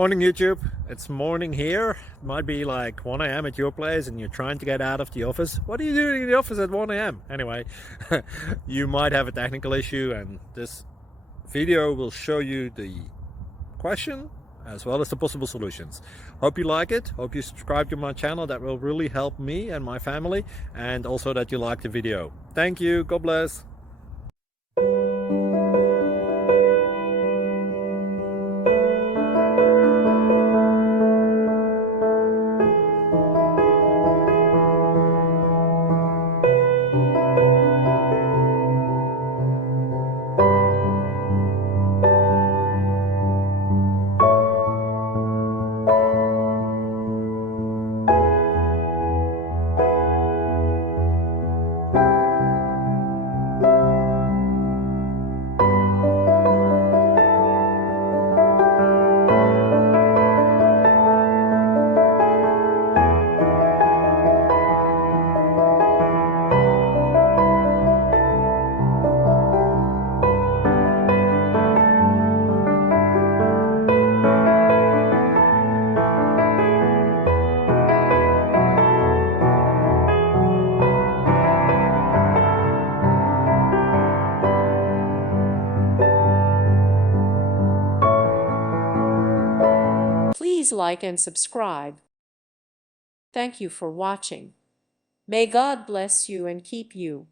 Morning YouTube, it's morning here. It might be like 1 a.m. at your place and you're trying to get out of the office. What are you doing in the office at 1 a.m.? Anyway, you might have a technical issue and this video will show you the question as well as the possible solutions. Hope you like it, hope you subscribe to my channel. That will really help me and my family, and also that you like the video. Thank you, God bless. Please like and subscribe. Thank you for watching. May God bless you and keep you.